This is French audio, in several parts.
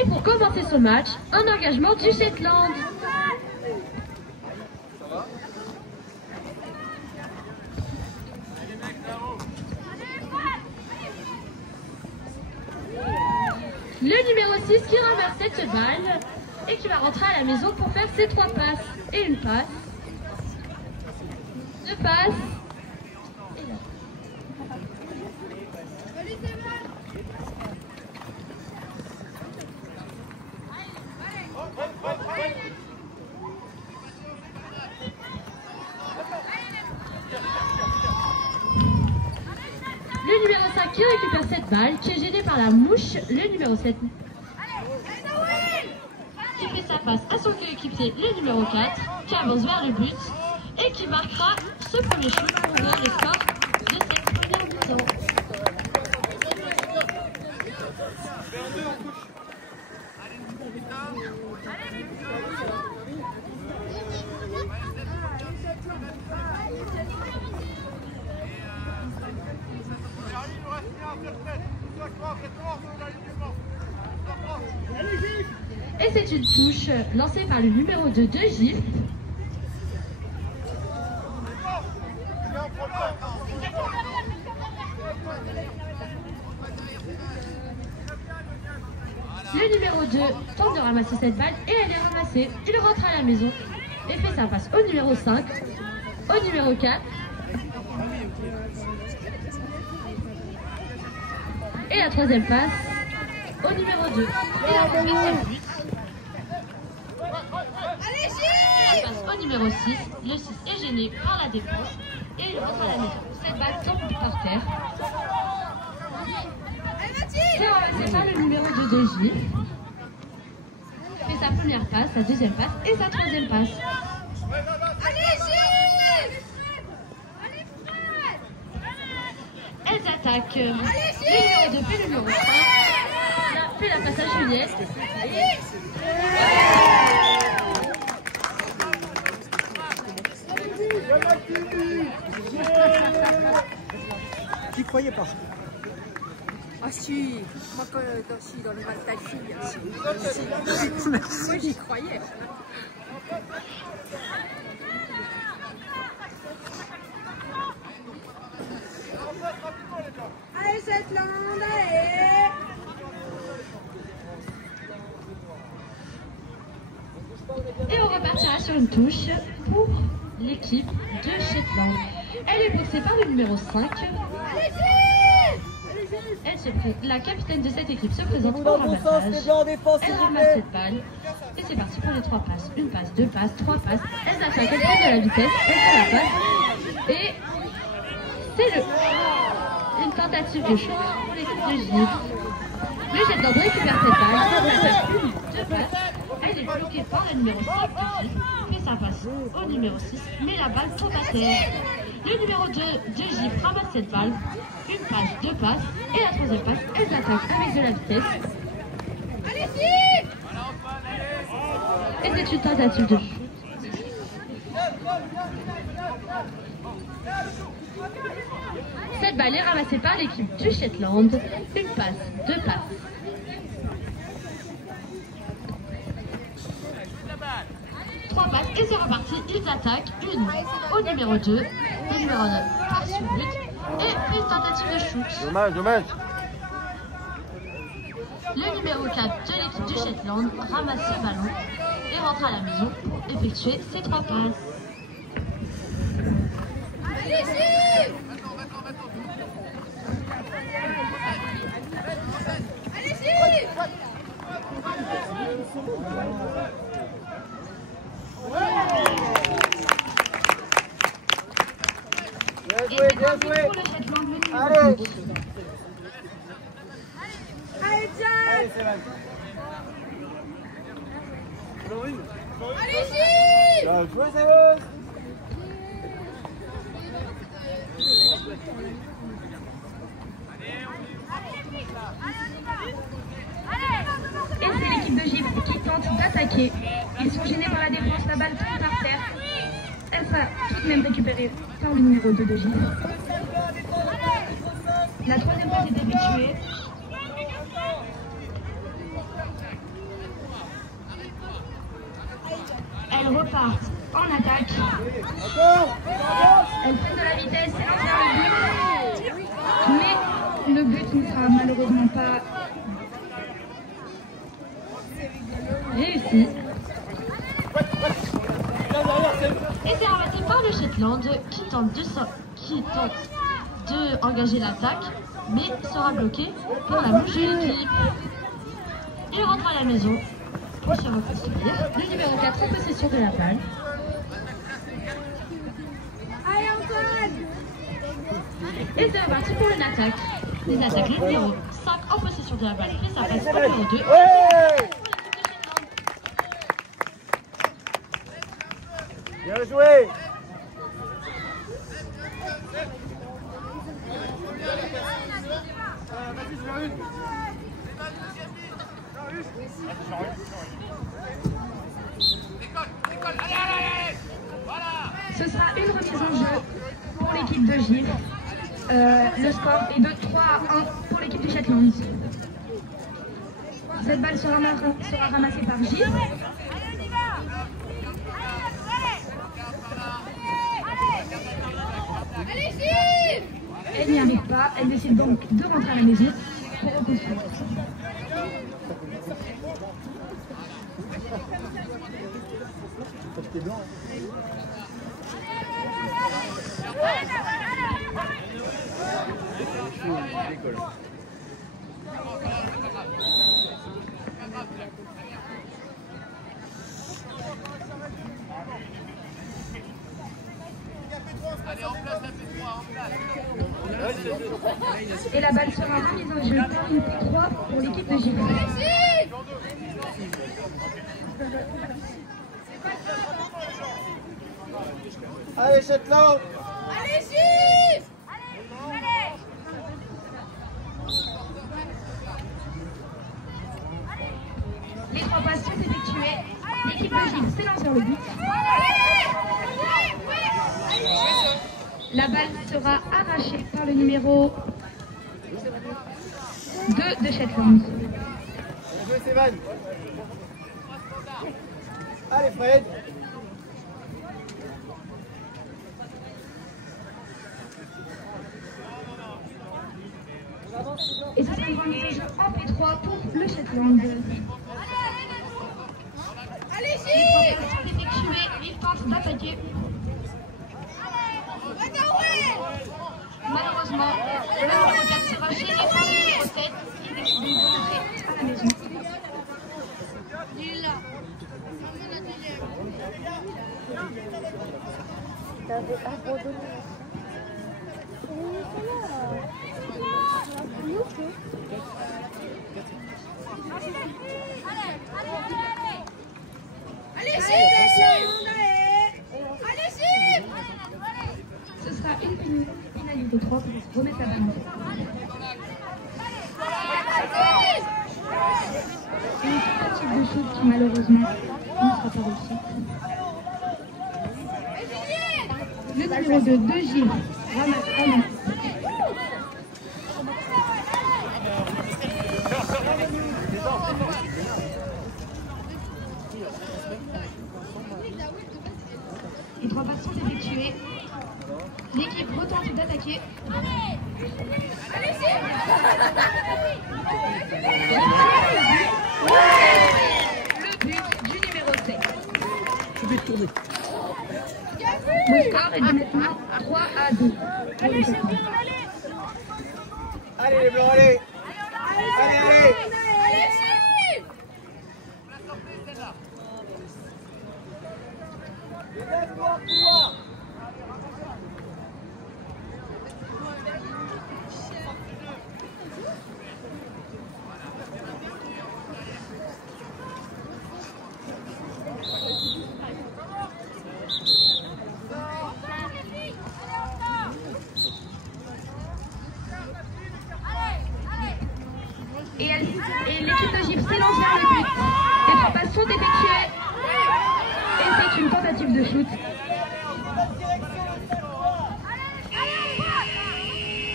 Et pour commencer ce match, un engagement du Shetland. Le numéro 6 qui ramasse cette balle et qui va rentrer à la maison pour faire ses 3 passes. Et une passe, 2 passes. Et là. Le numéro 5 qui récupère cette balle, qui est gêné par la mouche. Le numéro 7 qui fait sa passe à son coéquipier, le numéro 4, qui avance vers le but et qui marquera ce premier shoot pour ouvrir les scores de cette première mi-temps. Et c'est une touche lancée par le numéro 2 de Gilles. Le numéro 2 tente de ramasser cette balle et elle est ramassée. Il rentre à la maison et fait sa passe au numéro 5, au numéro 4. Et la troisième passe au numéro 2. Et la troisième but. La passe au numéro 6. Le 6 est gêné par la défense et il rentre à la maison. Cette balle tombe par terre. C'est ramassé par le numéro 2 de Gilles. Il fait sa première passe, sa deuxième passe et sa troisième passe. Elles attaquent le numéro 2 puis le numéro 5. Puis la passe à Juliette. Tu croyais pas? Ah si, moi quand je suis dans le Maltachi, moi j'y croyais. Allez Shetland, allez! Et on repartira sur une touche pour l'équipe de Shetland. Elle est poussée par le numéro 5. La capitaine de cette équipe se présente au ramassage. Elle ramasse cette balle. Et c'est parti pour les 3 passes. Une passe, 2 passes, 3 passes. Elles attaquent, elles prennent de la vitesse. Elles font la passe. Et c'est une tentative de shoot pour l'équipe de Gilles. Le Shetland récupère cette balle. Elle attaque une, 2 passes. Elle est bloquée par le numéro 5 de Gilles. Fait sa passe au numéro 6. Mais la balle tombe à terre. Le numéro 2 de Gilles ramasse cette balle. Une passe, 2 passes. Et la troisième passe, elles attaquent avec de la vitesse. Et c'est une tentative de shoot. Cette balle est ramassée par l'équipe du Shetland. Une passe, 2 passes. Et c'est reparti, ils attaquent une au numéro 2, le numéro 9 part sur but et une tentative de shoot. Dommage, dommage. Le numéro 4 de l'équipe du Shetland ramasse ce ballon et rentre à la maison pour effectuer ses 3 passes. Bien joué. Allez. Allez, Jack! Allez, c'est là. Allez, Gilles! Bien joué, Zéros. Et c'est l'équipe de Gilles qui tente d'attaquer. Ils sont gênés par la défense, la balle tombe par terre. Elle sera tout de même récupérée par le numéro 2 de Gilles. La troisième passe est effectuée. repartent en attaque. Elles prennent de la vitesse, s'élancent vers le but. Mais le but ne sera malheureusement pas réussi. Et c'est ramassé par le Shetland qui tente de engager l'attaque, mais sera bloqué pour la mouche de l'équipe. Il rentre à la maison pour se reconstruire. Le numéro 4 en possession de la balle. Et c'est reparti pour une attaque. Les attaques, le numéro 5 en possession de la balle. Et ça passe au numéro 2. Bien joué. Ce sera une remise en jeu pour l'équipe de Gilles. Le score est de 3-1 pour l'équipe du Shetland. Cette balle sera ramassée par Gilles. Elle n'y arrive pas, elle décide donc de rentrer à la maison pour reconstruire. Et la balle sera remise en jeu pour une P3 pour l'équipe de Gilles. Allez, Shetland. Allez, Gilles. Les 3 passes sont effectuées. L'équipe de Gilles s'élance vers le but. La balle sera arrachée par le numéro 2 de Shetland. Bien joué, Sévan. Allez, Fred. Et ce sera une remise en jeu en P3 pour le Shetland. Allez, Les 3 Gilles. passes sont effectuées. Ils tentent d'attaquer. Malheureusement, le numéro 4 sera gêné par le numéro 7 qui décide de rentrer à la maison. T'avais abandonné. Allez, Gilles. Allez, Gilles. Ce sera une pénalité 3 pour se remettre la balle en jeu. Une tentative de shoot qui malheureusement ne sera pas réussie. Le numéro 2 de Gilles ramasse. Les 3 passes sont effectuées. L'équipe retente d'attaquer. Allez, Gilles. Le but du numéro 7. Je vais tourner. Le score est de maintenant 3-2. Allez, les blancs, allez. Allez, allez. Et l'équipe de Gilles s'élance vers le but. Les 3 passes sont effectuées. Et c'est une tentative de shoot.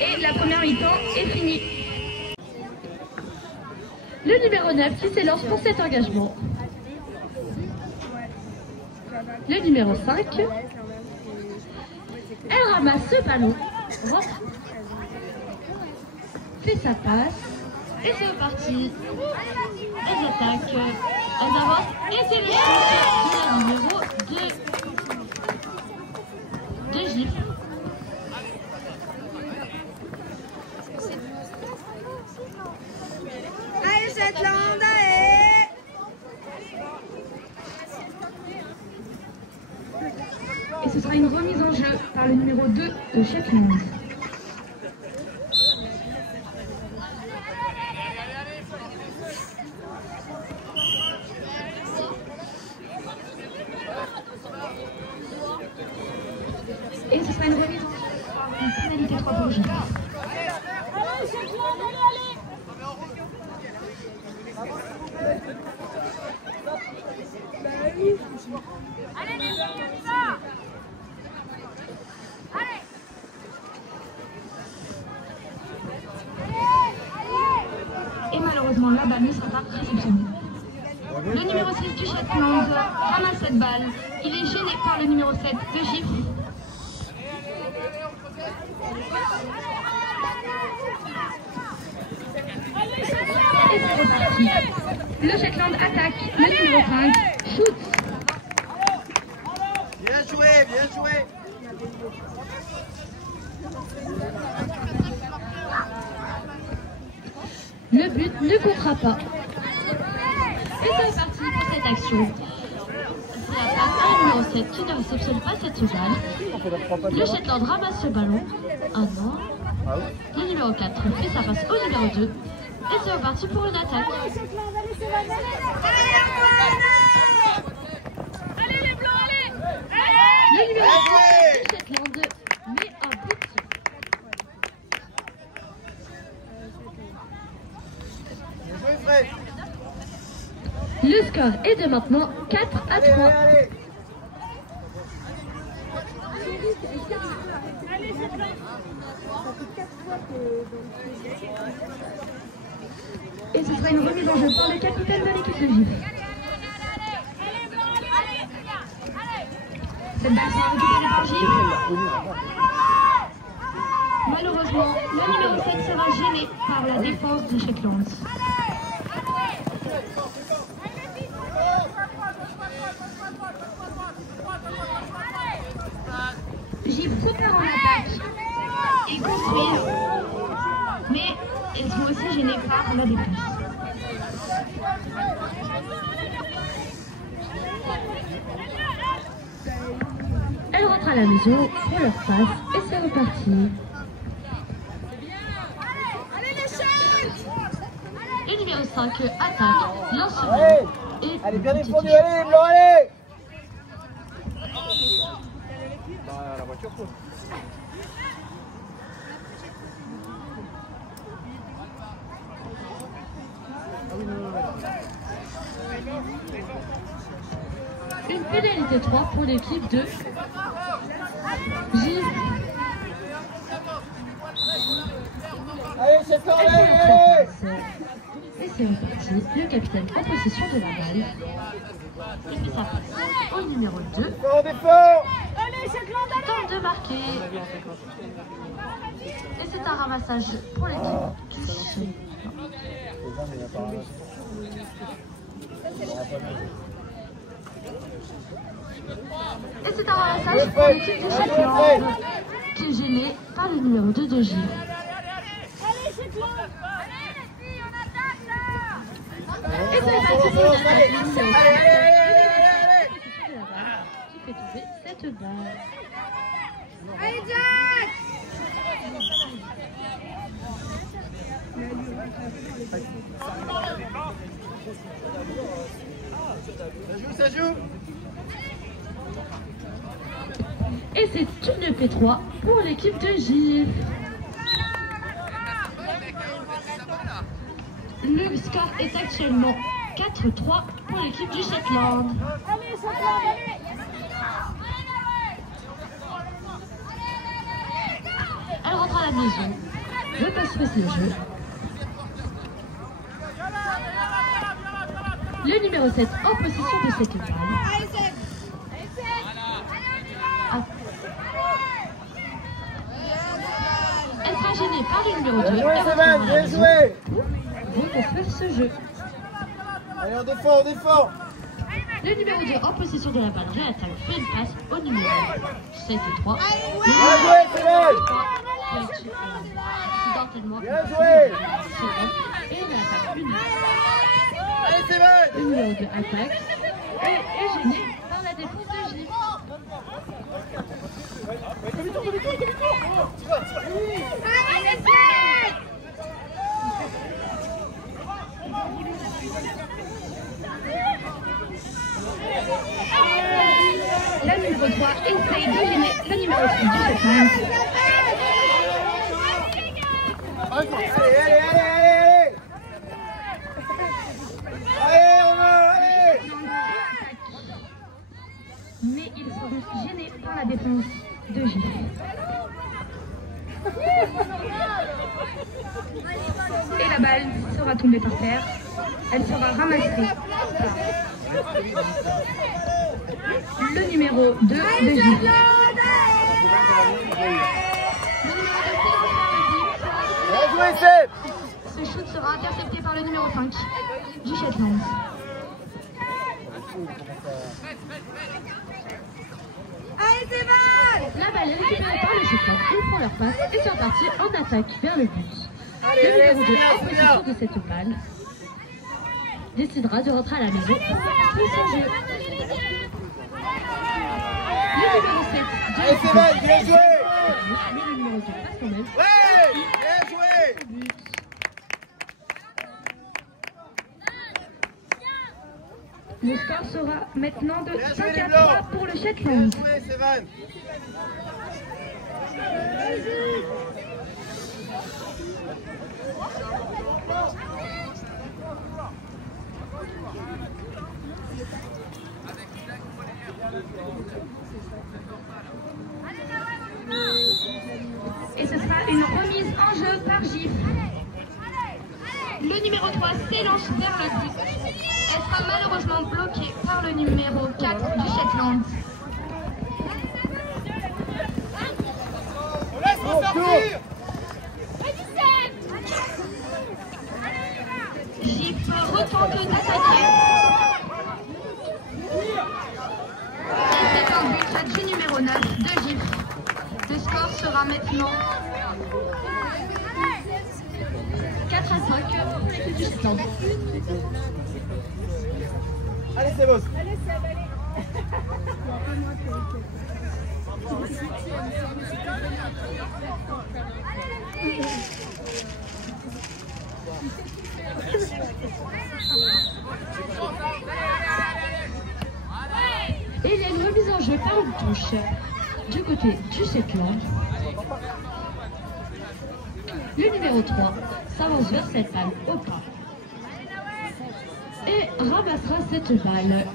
Et la première mi-temps est finie. Le numéro 9 qui s'élance pour cet engagement. Le numéro 5. Elle ramasse ce ballon, rentre, fait sa passe, et c'est reparti. Elles attaquent, elles avancent, et c'est le shoot de la numéro 2 de Gif. Allez, Shetland, allez! Et ce sera une remise en jeu par le numéro 2 de Shetland. Et ce sera une remise en jeu par une pénalité 3 pour Gif. Allez, Shetland, allez, allez! Allez, les filles, on y va! Allez! Et malheureusement, la balle ne sera pas réceptionnée. Le numéro 6 du Shetland ramasse cette balle. Il est gêné par le numéro 7 de Gif. Et c'est reparti. Le Shetland attaque. Le numéro 5 shoot. Bien joué, bien joué. Le but ne comptera pas. Et c'est reparti pour cette action. C'est la passe à la numéro 7 qui ne réceptionne pas cette balle. Le Shetland ramasse ce ballon. Ah non. Le numéro 4 fait sa passe au numéro 2. Et c'est reparti pour une attaque. Allez, les blancs, allez! Le numéro 6 de Shetland met un but. Bien joué, Fred. Le score est de maintenant 4 à 3. Allez. Et ce sera une remise en jeu par le capitaine de l'équipe de Gif. Cette balle sera récupérée par Gif. Malheureusement, le numéro 7 sera gêné par la défense de Shetland. Gif se perd en attaque et construisent, mais elles sont aussi gênées par la défense. Elles rentrent à la maison pour leur passe et c'est reparti. Le numéro 5 attaque, lance le ballon et Allez, bien petite défendu, touche. allez, les blancs, allez. La voiture saute. Une pénalité 3 pour l'équipe de Gif. Allez, c'est parti, allez. Et c'est reparti. Le capitaine en possession de la balle. Il fait sa passe au numéro 2. On défend. Allez, Shetland, allez! Tente de marquer. Et c'est un ramassage pour l'équipe du Shetland. Et c'est un ramassage pour l'équipe du Shetland qui est gênée par le numéro 2 de Gif. Allez, Shetland! Allez, les filles, on attaque, là! Et c'est parti pour une attaque numéro 5 qui fait tomber cette balle. Allez, Jack! Ça joue. Et c'est une P3 pour l'équipe de Gif. Le score est actuellement 4-3 pour l'équipe du Shetland. Allez, Shetland, allez! Elle rentre à la maison. Le passe le jeu. Le numéro 7 en possession de cette balle. gêné par le numéro 2. Bien joué, Sévan, bien joué. Vont construire ce jeu. Allez, on défend, on défend. Le numéro 2 en possession de la balle réattaque, fait une passe au numéro 7 et 3. Bien joué, Sévan. Bien joué. Et il attaque une. Allez, Sévan. Le numéro 2 attaque et est gêné par la défense de J. La numéro 3 essaye de gêner le numéro 6 du Shetland. Allez, allez, allez, allez. Allez, on va, allez. Mais ils seront gênés par la défense de J. Et la balle sera tombée par terre. Elle sera ramassée par le numéro 2 de J. Bien joué, Seb. Ce shoot sera intercepté par le numéro 5 du Shetland. Allez, c'est bon. La balle est récupérée par le Shetland. Ils font leur passe et sont partis en attaque vers le but. Allez, Le allez, numéro 2 c'est bien, en c'est possession bien. de cette balle décidera de rentrer à la maison pour son jeu. Le numéro 7 Allez, Sévan, bien joué. mais le numéro 2 passe quand même. Ouais, bien joué. Le score sera maintenant de Bien joué, 5 les à Blancs. 3 pour le Bien Shetland. joué, Sévan. Et ce sera une remise en jeu par Gif. Le numéro 3 s'élance vers le but. Elle sera malheureusement bloquée par le numéro 4 du Shetland. On laisse ressortir. Gif retente d'attaquer. Et c'est un but du numéro 9 de Gif. Le score sera maintenant 4 à 5 pour l'équipe du Shetland. Allez, c'est bon. Et il y a une remise en jeu par une touche du côté du Shetland. Le numéro 3 s'avance vers cette balle au pas et ramassera cette balle.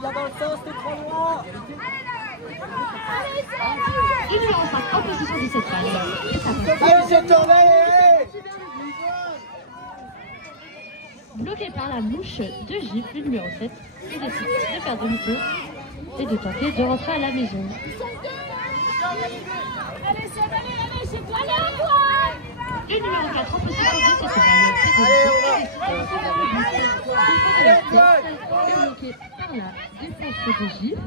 Dans le sens, t'es trop loin. Le numéro 5 en possession de cette balle. Et ça passe. Allez, c'est tourné. Bloqué par la mouche de Gif, le numéro 7, il décide de faire demi-tour et de tenter de rentrer à la maison. Allez, c'est toi, allez, Antoine. Le numéro 4 en possession de cette balle. Et bloqué par la défense de Gif.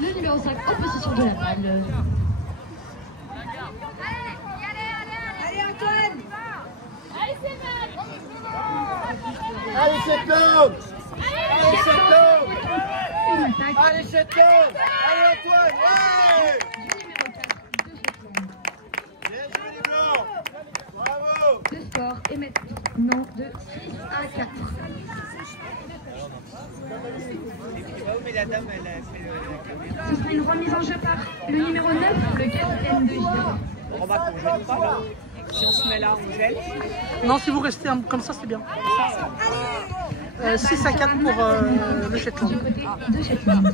Le numéro 5 en possession de la balle. Allez, Antoine. Allez, c'est bon. Allez, Shetland. Allez, Shetland. Une attaque Allez, Shetland. Allez, Antoine. Ouais. du numéro 4 de Shetland. Bien joué, les Blancs. Bravo. Le score est maintenant de 6 à 4. Ce sera une remise en jeu par le numéro 9, le capitaine de Gif. On va qu'on gèle pas là. Si on se met là, on gèle. Non, si vous restez comme ça, c'est bien. 6 à 4 pour le Shetland. Du côté de Shetland.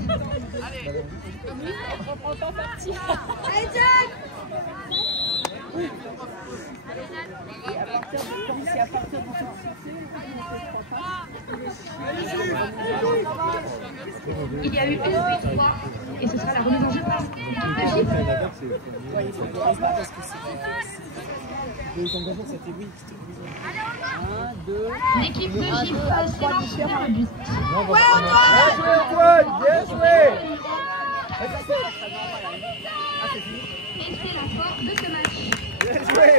Allez, Jack. à partir de cette Il y a eu une victoire et ce sera la remise en jeu par l'équipe de Gif. Ouais, il faut que parce que c'était oui. 1, 2. L'équipe de Gif s'élance vers le but. Bien joué Antoine, bien joué. Et c'est la fin de ce match. Bien joué.